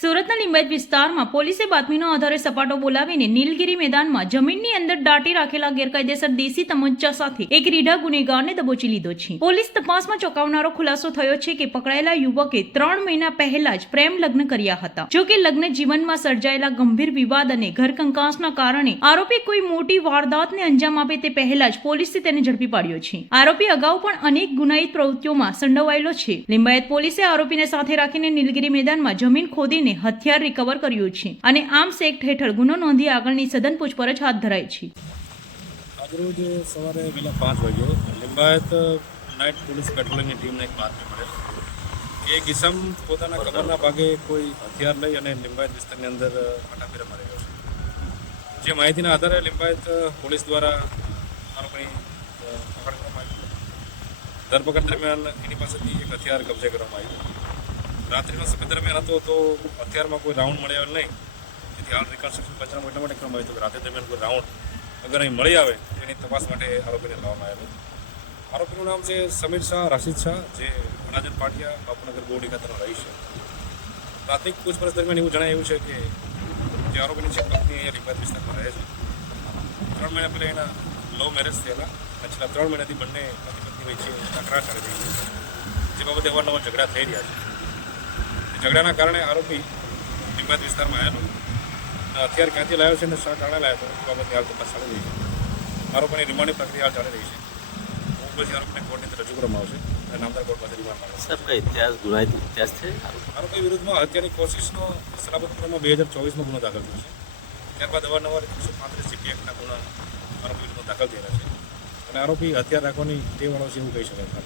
સુરતના લિંબાયત વિસ્તારમાં પોલીસે બાતમીના આધારે સપાટો બોલાવીને નીલગિરી મેદાનમાં જમીનની અંદર દાટી રાખેલા ગેરકાયદેસર દેશી તમંચા સાથે એક રીઢા ગુનેગારને દબોચી લીધો છે. પોલીસ તપાસમાં ચોંકાવનારો ખુલાસો થયો છે કે પકડાયેલા યુવકે 3 મહિના પહેલા જ પ્રેમ લગ્ન કર્યા હતા. જો કે લગ્ન જીવનમાં સર્જાયેલા ગંભીર વિવાદ અને ઘરકંકાસના કારણે આરોપી કોઈ મોટી વારદાતને અંજામ આપે તે પહેલા જ પોલીસે તેને ઝડપી પાડ્યો છે. આરોપી અગાઉ પણ અનેક ગુનાહિત પ્રવૃત્તિઓમાં સંડોવાયેલો છે. લિંબાયત પોલીસે આરોપીને સાથે રાખીને નીલગિરી મેદાનમાં જમીન ખોદીને હથિયાર રિકવર કર્યું છે અને આર્મ્સ એક્ટ હેઠળ ગુનો નોંધી આગળની સઘન પૂછપરછ હાથ ધરાઈ છે. આજરોજ સવારે વહેલા 5 વાગે લિંબાયત નાઇટ પોલીસ પેટ્રોલિંગની ટીમને એક બાતમી મળેલ કે એક ઇસમ પોતાના કમરના ભાગે કોઈ હથિયાર લઈ અને લિંબાયત વિસ્તારની અંદર ફટાફેરા મારી રહ્યો છે. જે માહિતીના આધારે લિંબાયત પોલીસ દ્વારા આરોપીની પકડ કરવામાં આવી. ધરપકડ દરમિયાન એની પાસેથી એક હથિયાર કબજે કરવામાં આવ્યું. રાત્રિનો સમય દરમિયાન હતો તો હથિયારમાં કોઈ રાઉન્ડ મળી આવે નહીં, જેથી હાલ રિકન્સ્ટ્રક્શન પંચનામું એટલા માટે કરવામાં આવ્યું કે રાત્રિ દરમિયાન કોઈ રાઉન્ડ અગર અહીં મળી આવે તો એની તપાસ માટે આરોપીને લાવવામાં આવેલો. આરોપીનું નામ છે સમીર શાહ રાશિદ શાહ, જે અનાજન પાટિયા બાપુનગર ગોડી ખાતેનો રહીશ છે. પ્રાથમિક પૂછપરછ દરમિયાન એવું જણાવ્યું છે કે જે આરોપીની છે પત્ની અહીંયા લિંબાયત વિસ્તારમાં રહે છે. 3 મહિના પહેલાં એના લવ મેરેજ થયેલા અને છેલ્લા 3 મહિનાથી બંને પતિ પત્ની વચ્ચે તકરાર ચાલી રહી છે, જે બાબતે અવારનવાર ઝઘડા થઈ રહ્યા છે. ઝઘડાના કારણે આરોપી લિંબાયત વિસ્તારમાં આવેલો હથિયાર ક્યાંથી લાવ્યો છે અને શા કારણે લાવ્યો હતો એ બાબતની હાલ તપાસ ચાલી રહી છે. આરોપીની રિમાન્ડની પ્રક્રિયા હાલ ચાલી રહી છે. પછી આરોપીને કોર્ટની અંદર રજૂ કરવામાં આવશે અને નામદાર કોર્ટ પાસે રિમાન્ડ માંગશે. સાહેબ, કઈ ઇતિહાસ ગુનાહિત ઇતિહાસ છે? આરોપી વિરુદ્ધમાં હત્યાની કોશિશનો સલામતપુરમાં 2024માં ગુનો દાખલ થયો છે. ત્યારબાદ અવારનવાર 135 CP એક્ટના ગુના આરોપી વિરુદ્ધમાં દાખલ થયેલા છે અને આરોપી હથિયાર રાખવાની ટેવવાળો છે એવું કહી શકાય.